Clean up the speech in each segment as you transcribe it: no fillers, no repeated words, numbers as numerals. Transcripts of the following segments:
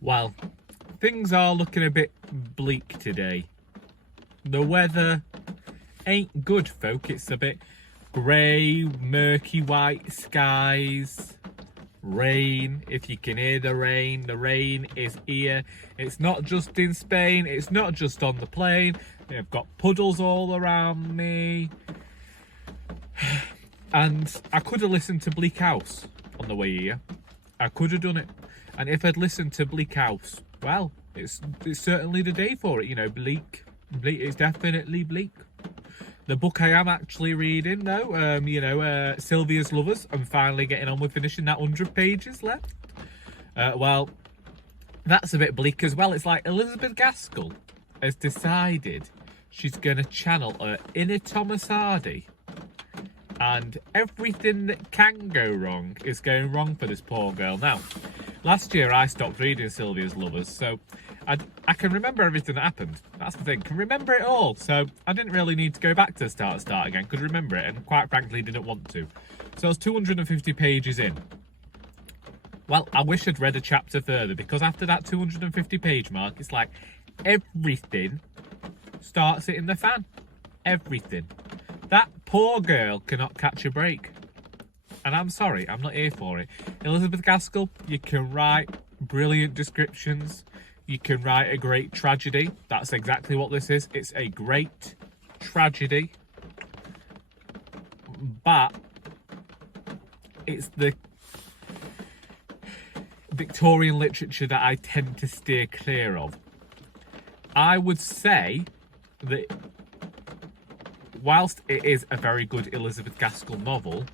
Well, things are looking a bit bleak today. The weather ain't good, folk. It's a bit grey, murky white skies, rain. If you can hear the rain is here. It's not just in Spain, it's not just on the plane. I've got puddles all around me. And I could have listened to Bleak House on the way here. I could have done it. And if I'd listened to Bleak House, well, it's certainly the day for it, you know, bleak. It's definitely bleak. The book I am actually reading, though, Sylvia's Lovers, I'm finally getting on with finishing that 100 pages left. Well, that's a bit bleak as well. It's like Elizabeth Gaskell has decided she's going to channel her inner Thomas Hardy. And everything that can go wrong is going wrong for this poor girl. Now, last year I stopped reading Sylvia's Lovers, so I can remember everything that happened. That's the thing, can remember it all. So I didn't really need to go back to the start again, could remember it, and quite frankly didn't want to. So I was 250 pages in. Well, I wish I'd read a chapter further, because after that 250 page mark, it's like everything starts hitting the fan. Everything. That poor girl cannot catch a break. And I'm sorry, I'm not here for it. Elizabeth Gaskell, you can write brilliant descriptions. You can write a great tragedy. That's exactly what this is. It's a great tragedy. But it's the Victorian literature that I tend to steer clear of. I would say that whilst it is a very good Elizabeth Gaskell novel,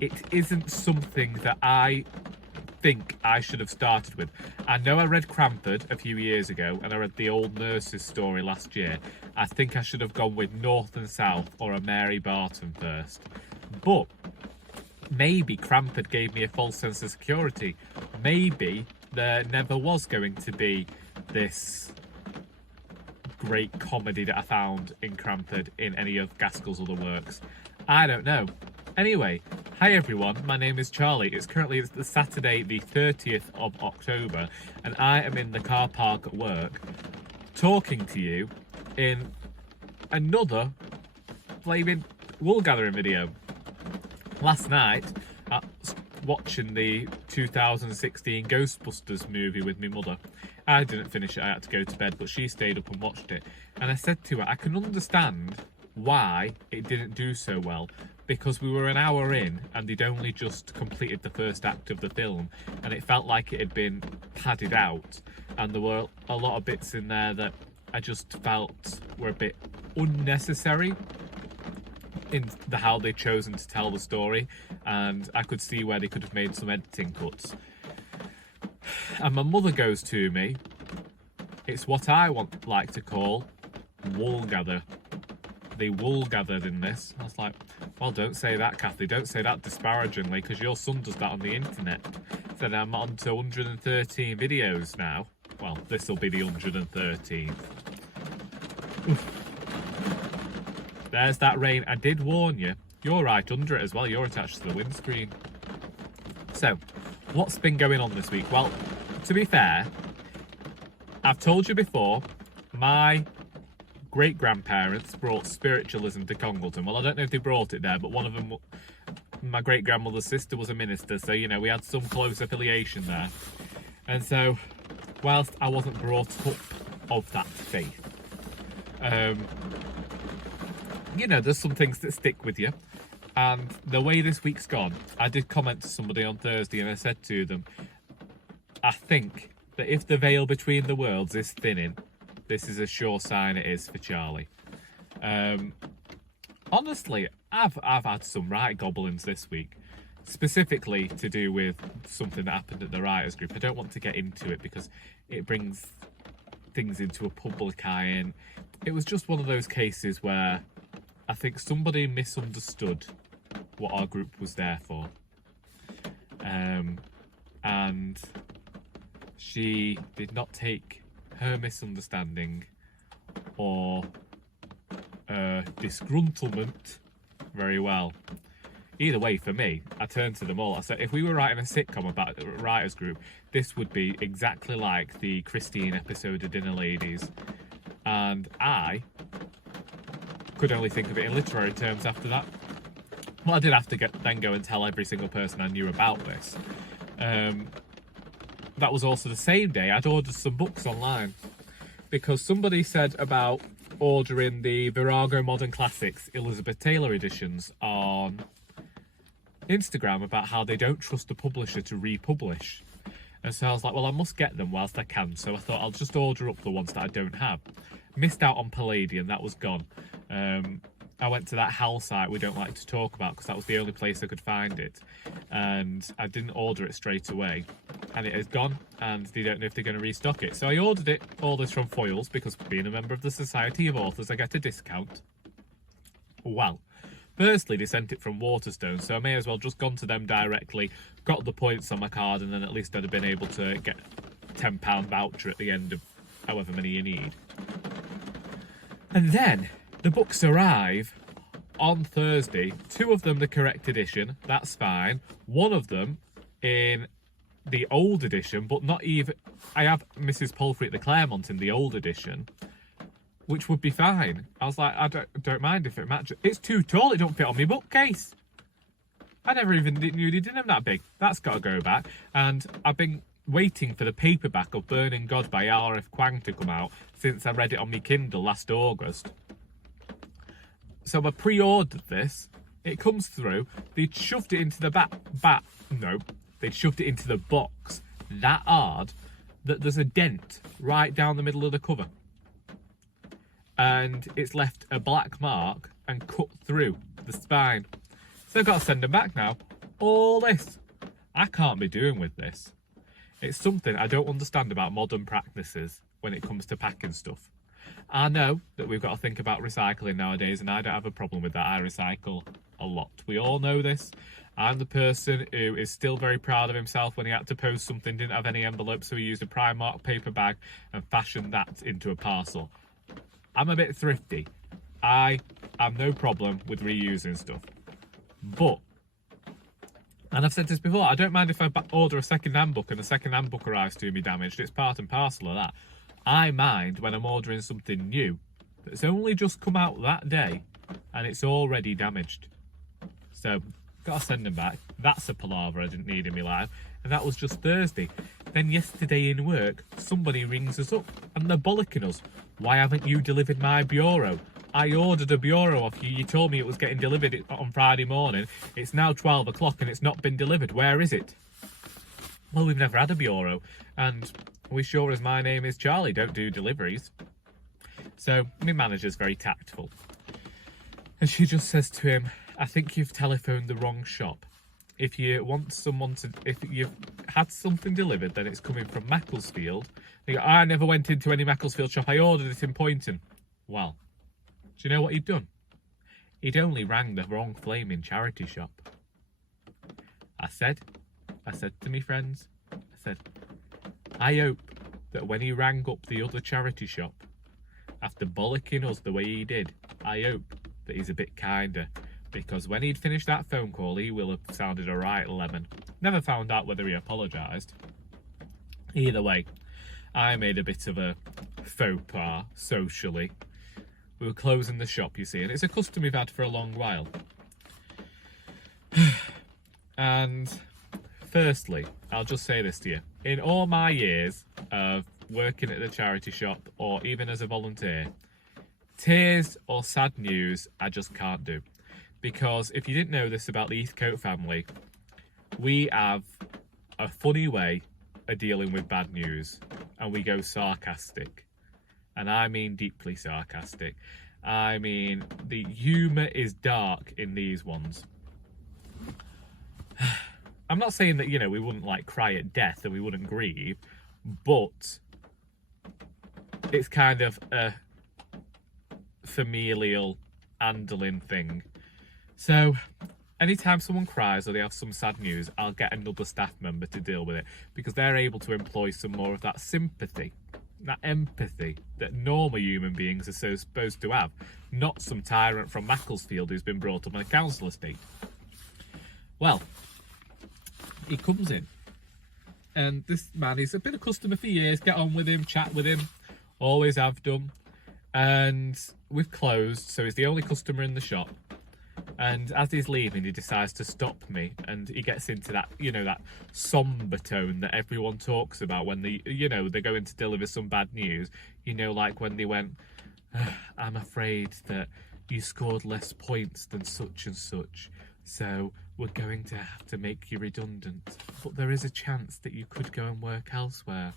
it isn't something that I think I should have started with. I know I read Cranford a few years ago, and I read the Old Nurse's story last year. I think I should have gone with North and South or a Mary Barton first. But maybe Cranford gave me a false sense of security. Maybe there never was going to be this great comedy that I found in Cranford in any of Gaskell's other works. I don't know. Anyway, hi everyone, my name is Charlie. It's currently the Saturday the 30th of October, and I am in the car park at work talking to you in another flaming Woolgathering video. Last night, I was watching the 2016 Ghostbusters movie with my mother. I didn't finish it, I had to go to bed, but she stayed up and watched it. And I said to her, I can understand why it didn't do so well, because we were an hour in and they'd only just completed the first act of the film, and it felt like it had been padded out, and there were a lot of bits in there that I just felt were a bit unnecessary in how they'd chosen to tell the story, and I could see where they could have made some editing cuts. And my mother goes to me, it's what I like to call woolgather. They woolgathered in this. I was like, well, don't say that, Kathy. Don't say that disparagingly, because your son does that on the internet. Said I'm on to 113 videos now. Well, this will be the 113th. There's that rain. I did warn you. You're right under it as well. You're attached to the windscreen. So, what's been going on this week? Well, to be fair, I've told you before, my great-grandparents brought spiritualism to Congleton. Well, I don't know if they brought it there, but one of them, my great-grandmother's sister, was a minister, so, you know, we had some close affiliation there. And so, whilst I wasn't brought up of that faith, you know, there's some things that stick with you. And the way this week's gone, I did comment to somebody on Thursday, and I said to them, I think that if the veil between the worlds is thinning, this is a sure sign it is for Charlie. Honestly, I've had some right goblins this week, specifically to do with something that happened at the writers group. I don't want to get into it because it brings things into a public eye, and it was just one of those cases where I think somebody misunderstood what our group was there for. And she did not take her misunderstanding or disgruntlement very well. Either way, for me, I turned to them all. I said, if we were writing a sitcom about a writers group, this would be exactly like the Christine episode of Dinner Ladies. And I could only think of it in literary terms after that. Well, I did have to then go and tell every single person I knew about this. That was also the same day I'd ordered some books online, because somebody said about ordering the Virago Modern Classics Elizabeth Taylor editions on Instagram about how they don't trust the publisher to republish. And so I was like, well, I must get them whilst I can. So I thought I'll just order up the ones that I don't have. Missed out on Palladium, that was gone. I went to that Hal site we don't like to talk about because that was the only place I could find it. And I didn't order it straight away. And it is gone, and they don't know if they're going to restock it. So I ordered it, all this from Foyles, because being a member of the Society of Authors, I get a discount. Well, firstly, they sent it from Waterstone, so I may as well just gone to them directly, got the points on my card, and then at least I'd have been able to get a £10 voucher at the end of however many you need. And then the books arrive on Thursday. 2 of them the correct edition, that's fine. 1 of them in the old edition, but not even... I have Mrs Palfrey at the Claremont in the old edition, which would be fine. I was like, I don't mind if it matches. It's too tall, it don't fit on my bookcase. I never even knew they did them that big. That's got to go back. And I've been waiting for the paperback of Burning God by R.F. Kuang to come out since I read it on my Kindle last August. So I pre-ordered this. It comes through. They shoved it into the they shoved it into the box that hard that there's a dent right down the middle of the cover. And it's left a black mark and cut through the spine. So I've got to send them back now. All this. I can't be doing with this. It's something I don't understand about modern practices when it comes to packing stuff. I know that we've got to think about recycling nowadays, and I don't have a problem with that. I recycle a lot. We all know this. I'm the person who is still very proud of himself when he had to post something, didn't have any envelope, so he used a Primark paper bag and fashioned that into a parcel. I'm a bit thrifty. I have no problem with reusing stuff. But, and I've said this before, I don't mind if I order a second-hand book and the second-hand book arrives to me damaged. It's part and parcel of that. I mind when I'm ordering something new that's only just come out that day and it's already damaged. So, got to send them back. That's a palaver I didn't need in my life. And that was just Thursday. Then yesterday in work, somebody rings us up and they're bollocking us. Why haven't you delivered my bureau? I ordered a bureau off you. You told me it was getting delivered on Friday morning. It's now 12 o'clock and it's not been delivered. Where is it? Well, we've never had a bureau. And we sure as my name is Charlie don't do deliveries. So my manager's very tactful. And she just says to him, I think you've telephoned the wrong shop. If you want someone to, if you've had something delivered, then it's coming from Macclesfield. They go, I never went into any Macclesfield shop. I ordered it in Poynton. Well, do you know what he'd done? He'd only rang the wrong flaming charity shop. I said to me friends, I hope that when he rang up the other charity shop, after bollocking us the way he did, I hope that he's a bit kinder. Because when he'd finished that phone call, he will have sounded a right lemon. Never found out whether he apologised. Either way, I made a bit of a faux pas, socially. We were closing the shop, you see, and it's a custom we've had for a long while. And firstly, I'll just say this to you. In all my years of working at the charity shop, or even as a volunteer, tears or sad news, I just can't do. Because if you didn't know this about the Heathcote family, we have a funny way of dealing with bad news, and we go sarcastic. And I mean deeply sarcastic. I mean, the humour is dark in these ones. I'm not saying that, you know, we wouldn't like cry at death and we wouldn't grieve, but it's kind of a familial handling thing. So anytime someone cries or they have some sad news, I'll get another staff member to deal with it, because they're able to employ some more of that sympathy, that empathy that normal human beings are so supposed to have, not some tyrant from Macclesfield who's been brought up on a council estate. Well, he comes in, and this man, he's been a customer for years, get on with him, chat with him, always have done. And we've closed, so he's the only customer in the shop. And as he's leaving, he decides to stop me, and he gets into that, you know, that somber tone that everyone talks about when they, you know, they're going to deliver some bad news. You know, like when they went, I'm afraid that you scored less points than such and such, so we're going to have to make you redundant. But there is a chance that you could go and work elsewhere.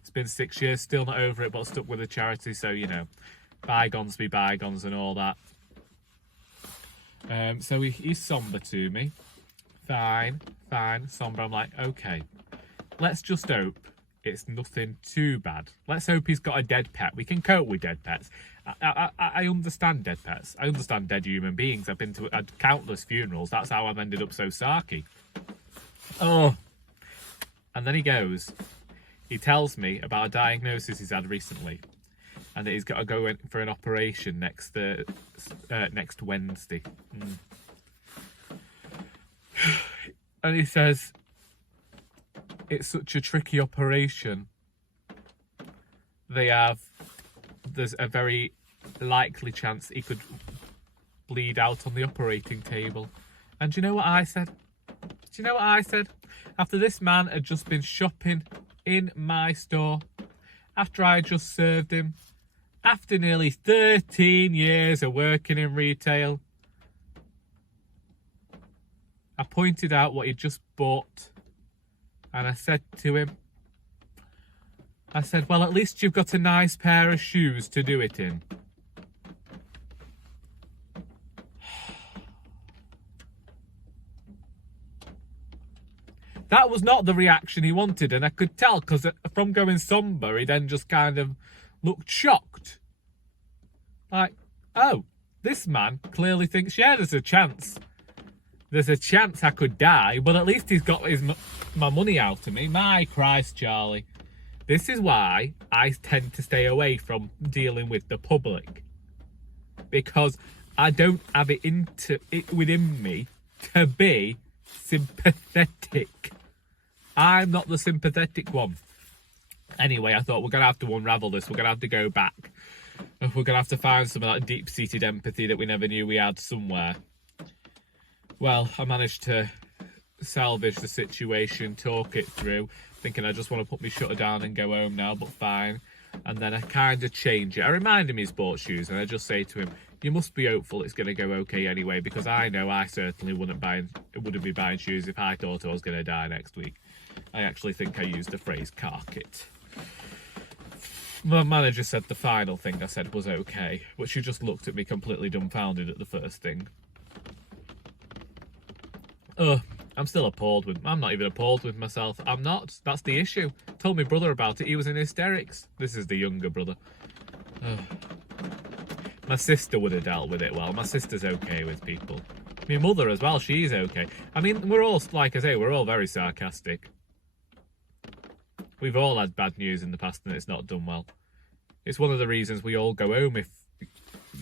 It's been 6 years, still not over it, but stuck with the charity, so, you know, bygones be bygones and all that. So he's somber to me. Fine, somber. I'm like, okay, let's just hope it's nothing too bad. Let's hope he's got a dead pet. We can cope with dead pets. I understand dead pets. I understand dead human beings. I've been to countless funerals. That's how I've ended up so sarky. Oh. And then he goes. He tells me about a diagnosis he's had recently, and that he's got to go in for an operation next Wednesday. And he says it's such a tricky operation. There's a very likely chance he could bleed out on the operating table. And do you know what I said? After this man had just been shopping in my store, after I had just served him, after nearly 13 years of working in retail, I pointed out what he'd just bought, and I said to him, well, at least you've got a nice pair of shoes to do it in. That was not the reaction he wanted, and I could tell, because from going somber, he then just kind of looked shocked. Like, oh, this man clearly thinks, yeah, there's a chance. There's a chance I could die, but at least he's got my money out of me. My Christ, Charlie. This is why I tend to stay away from dealing with the public. Because I don't have it within me to be sympathetic. I'm not the sympathetic one. Anyway, I thought we're going to have to unravel this. We're going to have to go back. We're going to have to find some of that deep-seated empathy that we never knew we had somewhere. Well, I managed to salvage the situation, talk it through, thinking I just want to put my shutter down and go home now, but fine. And then I kind of change it. I remind him he's bought shoes, and I just say to him, you must be hopeful it's going to go okay anyway, because I know I certainly wouldn't be buying shoes if I thought I was going to die next week. I actually think I used the phrase cark it. My manager said the final thing I said was okay, but she just looked at me completely dumbfounded at the first thing. I'm still appalled with... I'm not even appalled with myself. I'm not. That's the issue. Told my brother about it. He was in hysterics. This is the younger brother. My sister would have dealt with it well. My sister's okay with people. My mother as well. She's okay. I mean, we're all, like I say, we're all very sarcastic. We've all had bad news in the past and it's not done well. It's one of the reasons we all go home if,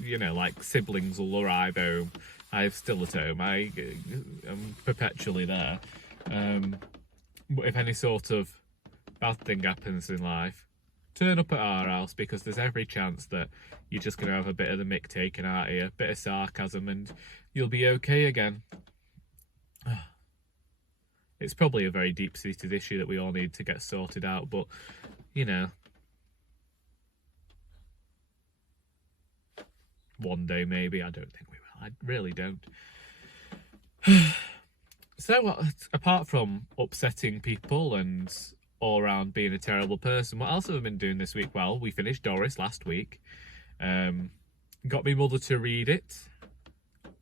you know, like siblings will arrive home. I'm still at home. I'm perpetually there. But if any sort of bad thing happens in life, turn up at our house, because there's every chance that you're just going to have a bit of the mick taken out of you, a bit of sarcasm, and you'll be okay again. It's probably a very deep-seated issue that we all need to get sorted out, but, you know, one day maybe. I don't think we will. I really don't. So, apart from upsetting people and all around being a terrible person, what else have I been doing this week? Well, we finished Doris last week. Got my mother to read it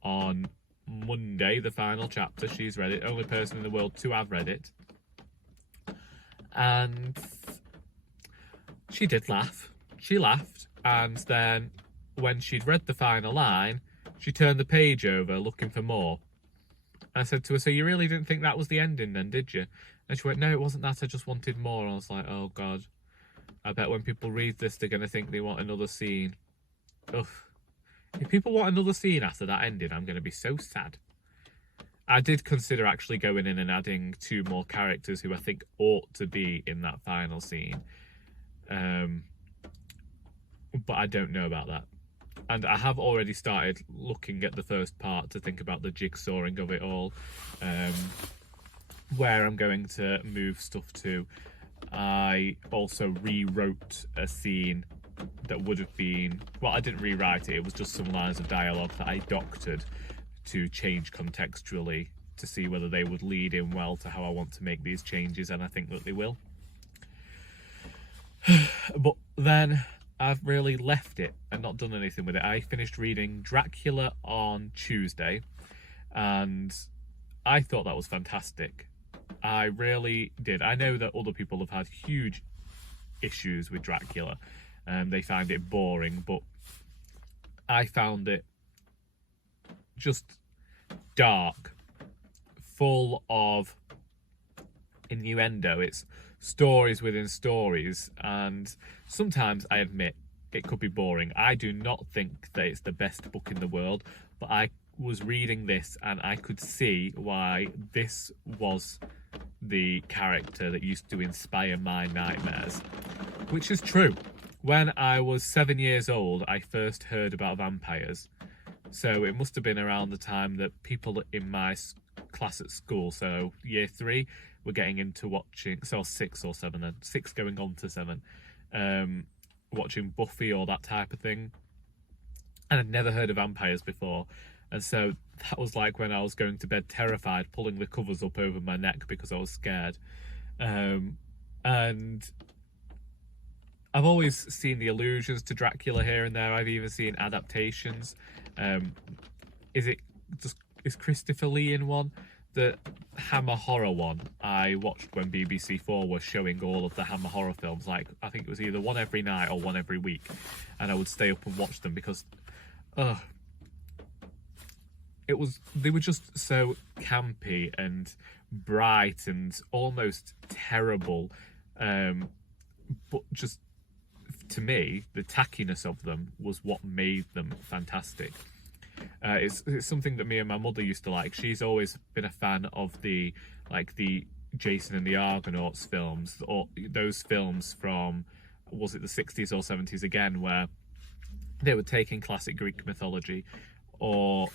on Monday, the final chapter. She's read it. Only person in the world to have read it. And she did laugh. She laughed. And then when she'd read the final line, she turned the page over looking for more. I said to her, so you really didn't think that was the ending then, did you? And she went, no, it wasn't that. I just wanted more. And I was like, oh, God. I bet when people read this, they're going to think they want another scene. Ugh. If people want another scene after that ending, I'm going to be so sad. I did consider actually going in and adding 2 more characters who I think ought to be in that final scene. But I don't know about that. And I have already started looking at the first part to think about the jigsawing of it all, where I'm going to move stuff to. I also rewrote a scene that would have been, well, I didn't rewrite it, it was just some lines of dialogue that I doctored to change contextually to see whether they would lead in well to how I want to make these changes, and I think that they will. But then I've really left it and not done anything with it. I finished reading Dracula on Tuesday, and I thought that was fantastic. I really did. I know that other people have had huge issues with Dracula, and they find it boring, but I found it just dark, full of innuendo. It's stories within stories, and sometimes I admit it could be boring. I do not think that it's the best book in the world, but I was reading this and I could see why this was the character that used to inspire my nightmares, which is true. When I was 7 years old, I first heard about vampires. So it must have been around the time that people in my class at school, so year 3, were getting into watching, so 6 or 7, and 6 going on to 7, watching Buffy or that type of thing. And I'd never heard of vampires before. And so that was like when I was going to bed terrified, pulling the covers up over my neck because I was scared. And I've always seen the allusions to Dracula here and there. I've even seen adaptations. Is Christopher Lee in one? The Hammer horror one I watched when BBC 4 was showing all of the Hammer horror films. Like, I think it was either one every night or one every week, and I would stay up and watch them because they were just so campy and bright and almost terrible, but just, to me, the tackiness of them was what made them fantastic. It's something that me and my mother used to like. She's always been a fan of the Jason and the Argonauts films, or those films from, was it the 60s or 70s again, where they were taking classic Greek mythology, or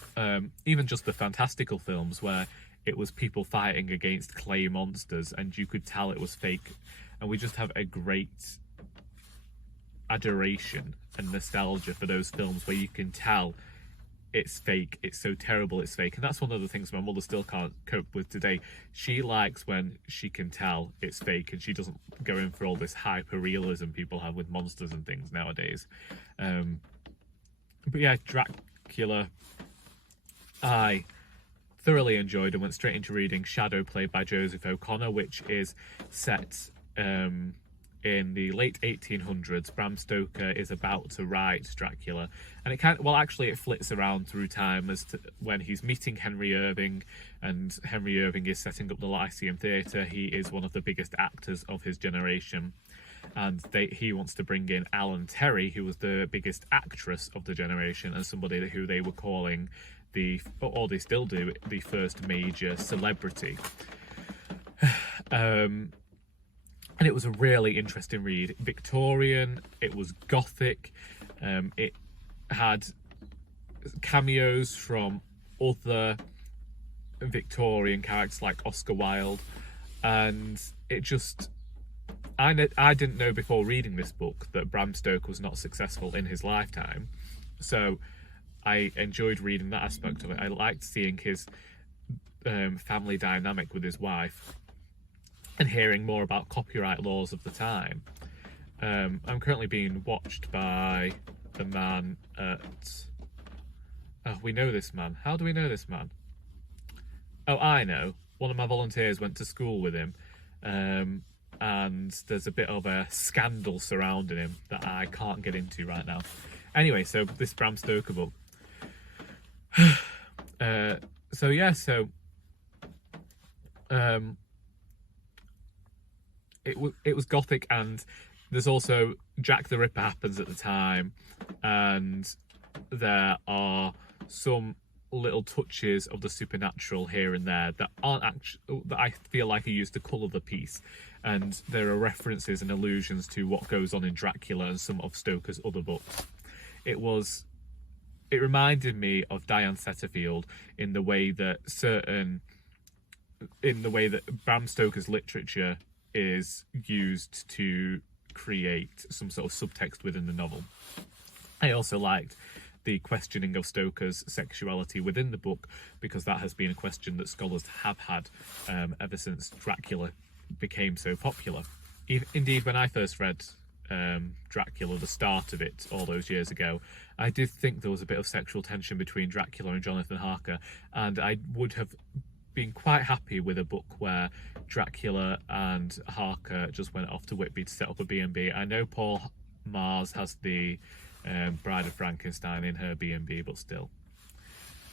even just the fantastical films where it was people fighting against clay monsters and you could tell it was fake. And we just have a great adoration and nostalgia for those films where you can tell it's fake, it's so terrible it's fake. And that's one of the things my mother still can't cope with today. She likes when she can tell it's fake and she doesn't go in for all this hyper realism people have with monsters and things nowadays. But yeah, Dracula I thoroughly enjoyed and went straight into reading Shadowplay by Joseph O'Connor, which is set in the late 1800s. Bram Stoker is about to write Dracula, and it flits around through time as to when he's meeting Henry Irving, and Henry Irving is setting up the Lyceum Theatre. He is one of the biggest actors of his generation, and he wants to bring in Alan Terry, who was the biggest actress of the generation, and somebody who they were calling or they still do, the first major celebrity. And it was a really interesting read. Victorian, it was gothic, it had cameos from other Victorian characters like Oscar Wilde, and it just, I didn't know before reading this book that Bram Stoker was not successful in his lifetime, so I enjoyed reading that aspect of it. I liked seeing his family dynamic with his wife, and hearing more about copyright laws of the time. I'm currently being watched by the man at... Oh, we know this man. How do we know this man? Oh, I know. One of my volunteers went to school with him, and there's a bit of a scandal surrounding him that I can't get into right now. Anyway, so this Bram Stoker book. It was gothic, and there's also Jack the Ripper happens at the time, and there are some little touches of the supernatural here and there that aren't actually, that I feel like are used to colour the piece. And there are references and allusions to what goes on in Dracula and some of Stoker's other books. It reminded me of Diane Setterfield in the way that Bram Stoker's literature is used to create some sort of subtext within the novel. I also liked the questioning of Stoker's sexuality within the book, because that has been a question that scholars have had ever since Dracula became so popular. Indeed, when I first read Dracula, the start of it, all those years ago, I did think there was a bit of sexual tension between Dracula and Jonathan Harker, and I would have been quite happy with a book where Dracula and Harker just went off to Whitby to set up a B&B. I know Paul Mars has the Bride of Frankenstein in her B&B, but still.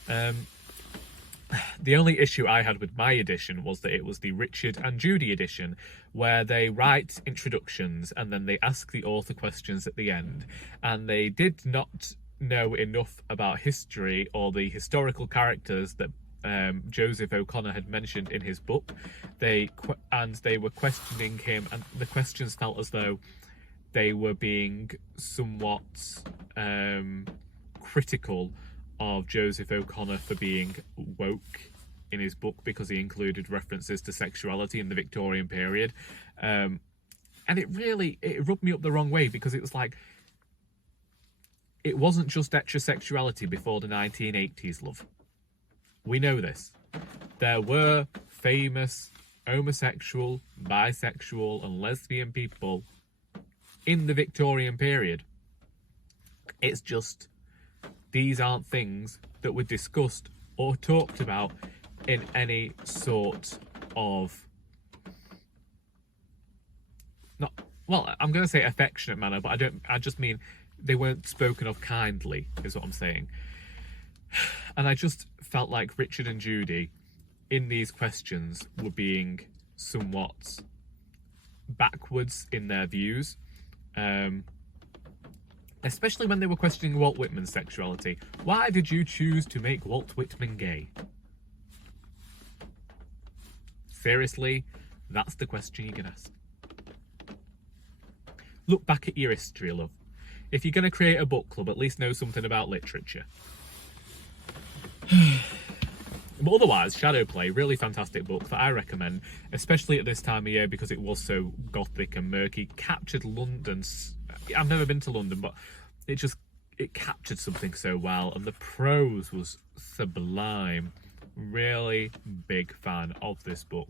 The only issue I had with my edition was that it was the Richard and Judy edition, where they write introductions and then they ask the author questions at the end, and they did not know enough about history or the historical characters that Joseph O'Connor had mentioned in his book. They were questioning him, and the questions felt as though they were being somewhat critical of Joseph O'Connor for being woke in his book, because he included references to sexuality in the Victorian period. And it rubbed me up the wrong way, because it was like, it wasn't just heterosexuality before the 1980s, love. We know this. There were famous homosexual, bisexual and lesbian people in the Victorian period. It's just, these aren't things that were discussed or talked about in any sort of, I'm going to say affectionate manner, but I just mean they weren't spoken of kindly, is what I'm saying. And I just felt like Richard and Judy in these questions were being somewhat backwards in their views. Especially when they were questioning Walt Whitman's sexuality. Why did you choose to make Walt Whitman gay? Seriously, that's the question you can ask. Look back at your history, love. If you're going to create a book club, at least know something about literature. But otherwise, Shadowplay, really fantastic book that I recommend, especially at this time of year, because it was so gothic and murky. Captured London's... I've never been to London, but it captured something so well, and the prose was sublime. Really big fan of this book.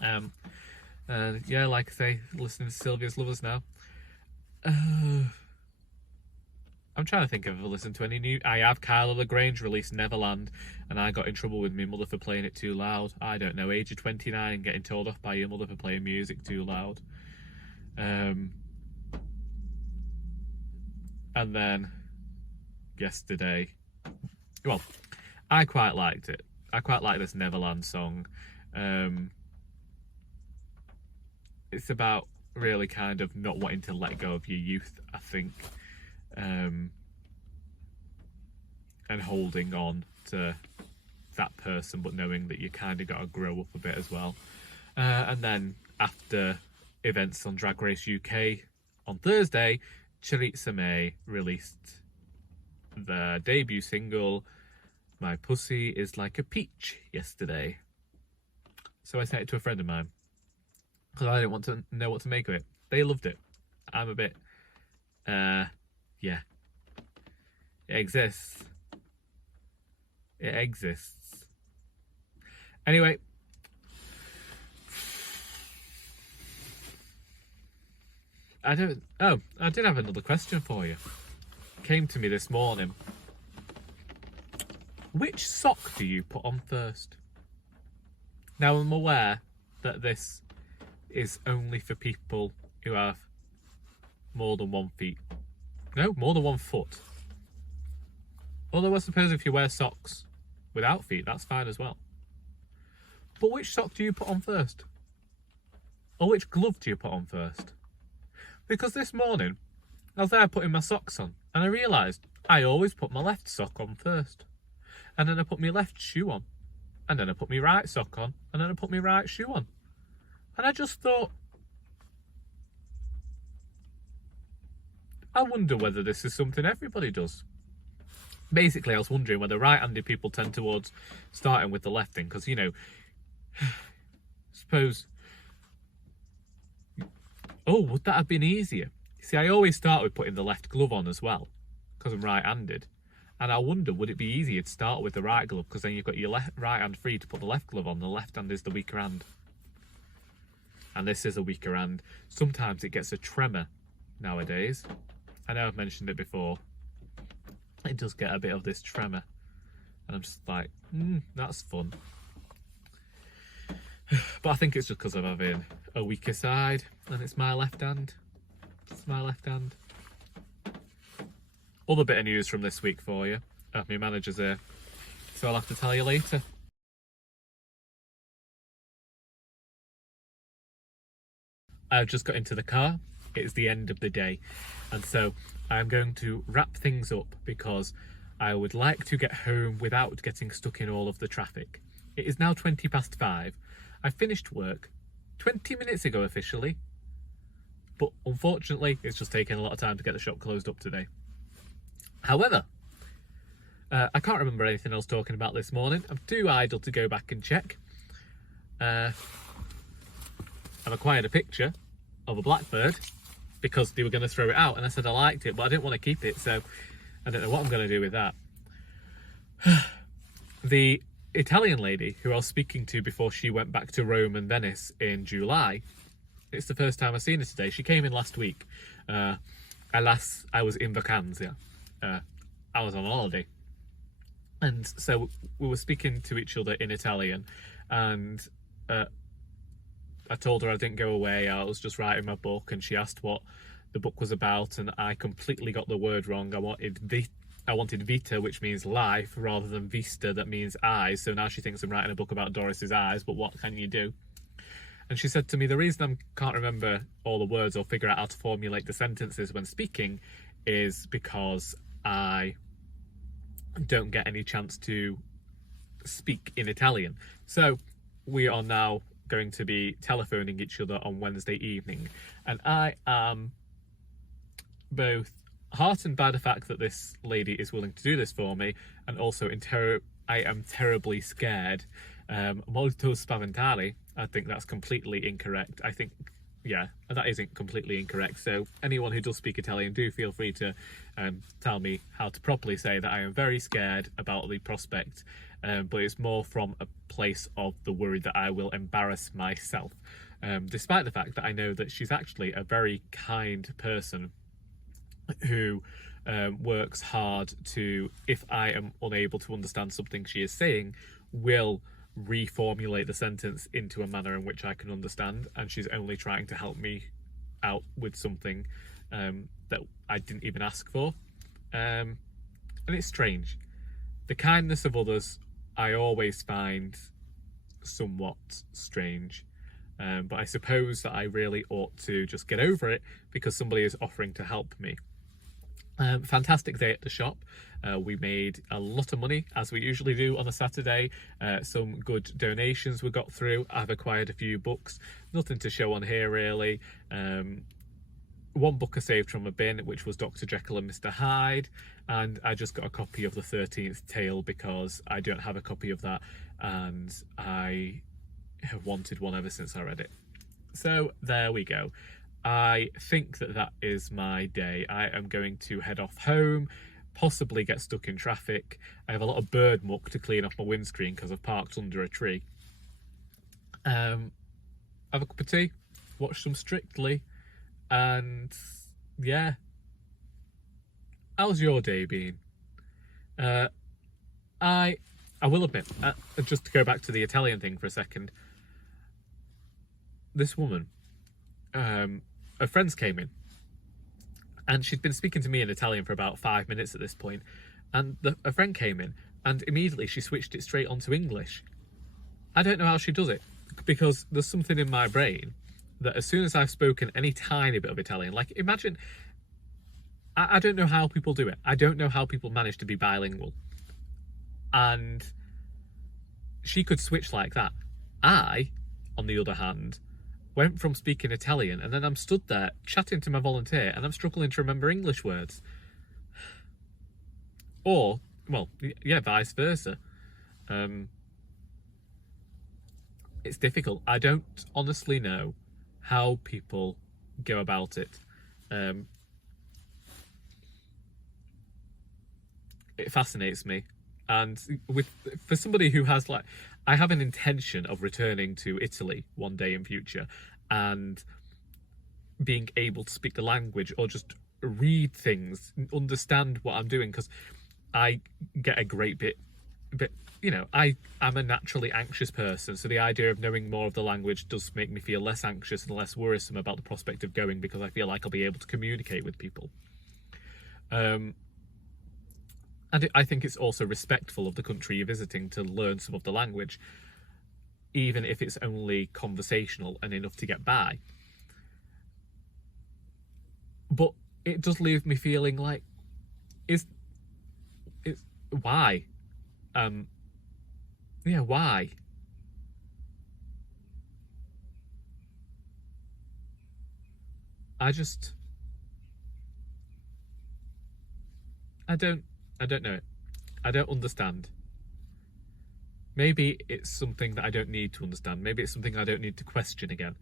And yeah, like I say, listening to Sylvia's Lovers now. I'm trying to think if I've listened to any new... I have. Kyla LaGrange released Neverland, and I got in trouble with my mother for playing it too loud. I don't know, age of 29, getting told off by your mother for playing music too loud. And then yesterday, well, I quite liked it. I quite like this Neverland song. It's about really kind of not wanting to let go of your youth, I think, and holding on to that person, but knowing that you kind of got to grow up a bit as well. And then after events on Drag Race UK on Thursday, Charitza May released their debut single, My Pussy Is Like a Peach, yesterday. So I sent it to a friend of mine, because I didn't want to know what to make of it. They loved it. I'm a bit, yeah. It exists. It exists. Anyway. I did have another question for you. Came to me this morning. Which sock do you put on first? Now, I'm aware that this is only for people who have more than 1 feet. No, more than 1 foot. Although I suppose if you wear socks without feet, that's fine as well. But which sock do you put on first? Or which glove do you put on first? Because this morning, I was there putting my socks on, and I realised I always put my left sock on first. and then I put my left shoe on, and then I put my right sock on, and then I put my right shoe on. And I just thought, I wonder whether this is something everybody does. Basically, I was wondering whether right-handed people tend towards starting with the left thing, because, you know, suppose, oh, would that have been easier? See, I always start with putting the left glove on as well, because I'm right-handed. And I wonder, would it be easier to start with the right glove, because then you've got your right hand free to put the left glove on. The left hand is the weaker hand. And this is a weaker hand. Sometimes it gets a tremor nowadays. I know I've mentioned it before. It does get a bit of this tremor. And I'm just like, that's fun. But I think it's just because I'm having a weaker side, and it's my left hand. It's my left hand. Other bit of news from this week for you. My manager's here, so I'll have to tell you later. I've just got into the car. It's the end of the day, and so I'm going to wrap things up because I would like to get home without getting stuck in all of the traffic. It is now 5:20. I finished work 20 minutes ago officially, but unfortunately it's just taken a lot of time to get the shop closed up today. However, I can't remember anything I was talking about this morning. I'm too idle to go back and check. I've acquired a picture of a blackbird because they were going to throw it out, and I said I liked it, but I didn't want to keep it, so I don't know what I'm going to do with that. The Italian lady who I was speaking to before she went back to Rome and Venice in July, it's the first time I've seen her today. She came in last week. Alas, I was in vacanza. I was on holiday. And so we were speaking to each other in Italian, and I told her I didn't go away, I was just writing my book, and she asked what the book was about, and I completely got the word wrong. I wanted vita, which means life, rather than vista, that means eyes. So now she thinks I'm writing a book about Doris's eyes, but what can you do? And she said to me, the reason I can't remember all the words or figure out how to formulate the sentences when speaking is because I don't get any chance to speak in Italian. So we are now going to be telephoning each other on Wednesday evening, and I am both heartened by the fact that this lady is willing to do this for me, and also I am terribly scared. Molto spaventale. I think that's completely incorrect. I think, yeah, that isn't completely incorrect. So anyone who does speak Italian, do feel free to tell me how to properly say that. I am very scared about the prospect, but it's more from a place of the worry that I will embarrass myself, despite the fact that I know that she's actually a very kind person who works hard to, if I am unable to understand something she is saying, will reformulate the sentence into a manner in which I can understand, and she's only trying to help me out with something that I didn't even ask for. And it's strange. The kindness of others I always find somewhat strange, but I suppose that I really ought to just get over it because somebody is offering to help me. Fantastic day at the shop. We made a lot of money, as we usually do on a Saturday. Some good donations we got through. I've acquired a few books. Nothing to show on here really. One book I saved from a bin, which was Dr. Jekyll and Mr. Hyde, and I just got a copy of the 13th Tale because I don't have a copy of that, and I have wanted one ever since I read it. So there we go. I think that is my day. I am going to head off home, possibly get stuck in traffic. I have a lot of bird muck to clean off my windscreen because I've parked under a tree. Have a cup of tea, watch some Strictly, and yeah. How's your day been? I will admit, just to go back to the Italian thing for a second, this woman, her friends came in, and she'd been speaking to me in Italian for about 5 minutes at this point, and a friend came in, and immediately she switched it straight onto English. I don't know how she does it, because there's something in my brain that as soon as I've spoken any tiny bit of Italian, like imagine, I don't know how people do it. I don't know how people manage to be bilingual. And she could switch like that. I, on the other hand, went from speaking Italian, and then I'm stood there chatting to my volunteer and I'm struggling to remember English words. Or, well, yeah, vice versa. It's difficult. I don't honestly know how people go about it. It fascinates me. And for somebody who has, like, I have an intention of returning to Italy one day in future and being able to speak the language or just read things, understand what I'm doing, because I get a great bit, you know, I'm a naturally anxious person, so the idea of knowing more of the language does make me feel less anxious and less worrisome about the prospect of going, because I feel like I'll be able to communicate with people. And I think it's also respectful of the country you're visiting to learn some of the language, even if it's only conversational and enough to get by. But it does leave me feeling like, why? Yeah, why? I don't know it. I don't understand. Maybe it's something that I don't need to understand. Maybe it's something I don't need to question again.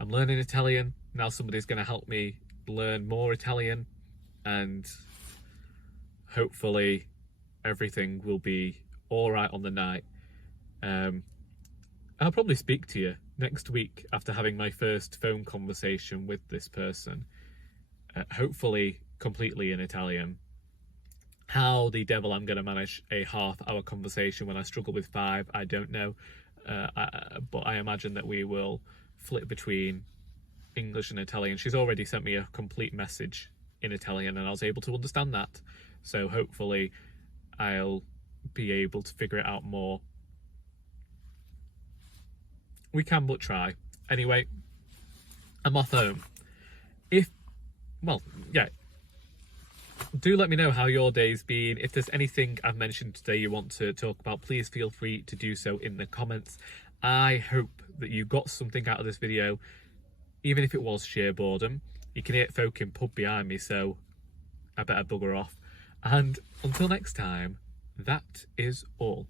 I'm learning Italian. Now somebody's going to help me learn more Italian, and hopefully everything will be all right on the night. I'll probably speak to you next week after having my first phone conversation with this person. Hopefully completely in Italian. How the devil I'm going to manage a half-hour conversation when I struggle with 5, I don't know. But I imagine that we will flip between English and Italian. She's already sent me a complete message in Italian and I was able to understand that. So hopefully I'll be able to figure it out more. We can but try. Anyway, I'm off home. Do let me know how your day's been. If there's anything I've mentioned today you want to talk about, please feel free to do so in the comments. I hope that you got something out of this video, even if it was sheer boredom. You can hear folk in pub behind me, so I better bugger off. And until next time, that is all.